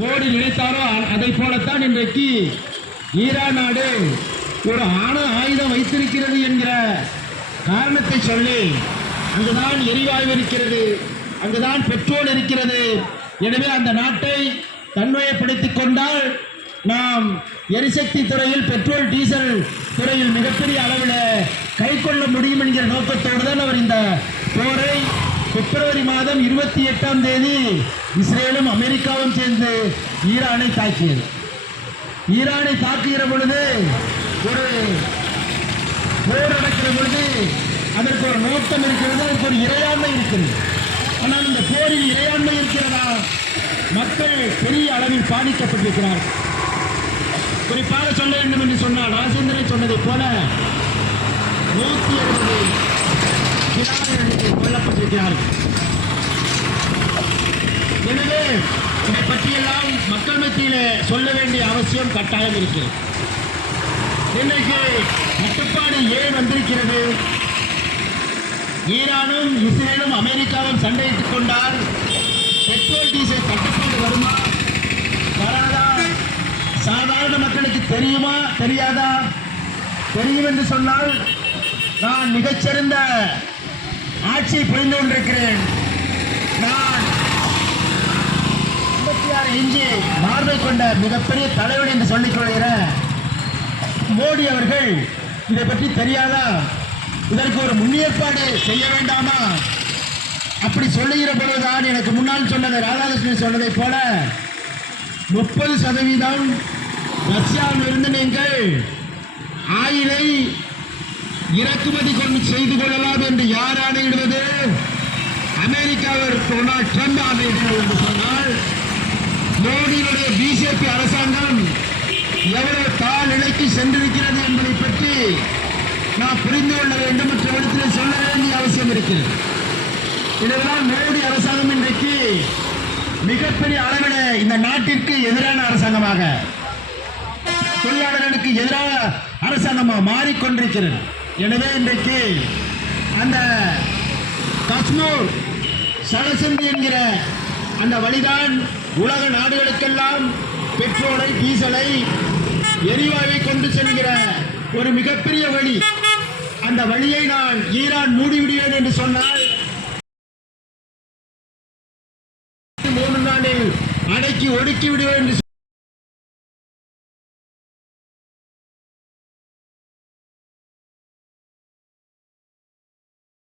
மோடி நினைத்தாரோ அதை போலத்தான் இன்றைக்கு ஈரான் நாடு ஒரு ஆயுதம் வைத்திருக்கிறது என்கிற காரணத்தை சொல்லி அங்குதான் எரிவாயு இருக்கிறது, அங்குதான் பெட்ரோல் இருக்கிறது. எனவே அந்த நாட்டை தன்மையப்படுத்திக் கொண்டால் நாம் எரிசக்தி துறையில், பெட்ரோல் டீசல் துறையில் மிகப்பெரிய அளவில் கை கொள்ள முடியும் என்கிற நோக்கத்தோடு தான் அவர் இந்த போரை பிப்ரவரி மாதம் 28ஆம் தேதி இஸ்ரேலும் அமெரிக்காவும் சேர்ந்து ஈரானை தாக்கியது. ஈரானை தாக்குகிற பொழுது, ஒரு போர் நடக்கிற பொழுது அதற்கு ஒரு நோக்கம் இருக்கிறது, அதற்கு ஒரு இறையாண்மை இருக்கிறது. ஆனால் இந்த போரில் இறையாண்மை இருக்கிறதா? மக்கள் பெரிய அளவில் பாதிக்கப்பட்டிருக்கிறார்கள். குறிப்பாக சொல்ல வேண்டும் என்று சொன்னால், ராஜேந்திரன் சொன்னதை போல 160 கிராமங்கள் கொல்லப்பட்டிருக்கிறார்கள். எனவே இதை பற்றியெல்லாம் மக்கள் மத்தியில் சொல்ல வேண்டிய அவசியம் கட்டாயம் இருக்கிறது. இன்றைக்கு கட்டுப்பாடு ஏன் வந்திருக்கிறது? ஈரானும் இஸ்ரேலும் அமெரிக்காவும் சண்டையிட்டுக் கொண்டால் பெட்ரோல் டீசல் கட்டுப்பாடு வருமா வராதா? சாதாரண மக்களுக்கு தெரியுமா தெரியாதா? தெரியும் என்று சொன்னால் நான் மிகச்சிறந்த ஆட்சியை புரிந்து கொண்டிருக்கிறேன். நான் 56 இன்ச்சு பார்வை கொண்ட மிகப்பெரிய தலைவன் என்று சொல்லிக் கொள்கிற மோடி அவர்கள் இதை பற்றி தெரியாதா? இதற்கு ஒரு முன்னேற்பாடு செய்ய வேண்டாமா? அப்படி சொல்லுகிற பொழுதுதான் எனக்கு முன்னால் சொன்னது ராதாகிருஷ்ணன் சொன்னதை போல 30% ரஷ்யாவில் இருந்து நீங்கள் ஆயிலை இறக்குமதி செய்து கொள்ளலாம் என்று யார் ஆணையிடுவது? அமெரிக்காவிற்கு டொனால்ட் ட்ரம்ப் ஆணையிடுவது என்று சொன்னால், மோடியுடைய பிஜேபி அரசாங்கம் எவ்வளவு தாழ் நிலைக்கு சென்றிருக்கிறது என்பதை பற்றி நாம் புரிந்து கொள்ள வேண்டும், மற்ற இடத்தில் சொல்ல வேண்டிய அவசியம் இருக்கிறது. இதெல்லாம் மோடி அரசாங்கம் இன்றைக்கு மிகப்பெரிய அளவில் இந்த நாட்டிற்கு எதிரான அரசாங்கமாக, தொழிலாளர்களுக்கு எதிரான அரசாங்கமாக மாறிக்கொண்டிருக்கிறது. எனவே இன்றைக்கு அந்த காஷ்மீர் சலசந்தி என்கிற அந்த வழிதான் உலக நாடுகளுக்கெல்லாம் பெட்ரோலை, டீசலை, எரிவாயுவை கொண்டு செல்கிற ஒரு மிகப்பெரிய வழி. அந்த வழியை நான் ஈரான் மூடிவிடுவேன் என்று சொன்னால் 3 நாளில் அடக்கி ஒடுக்கி விடுவேன் என்று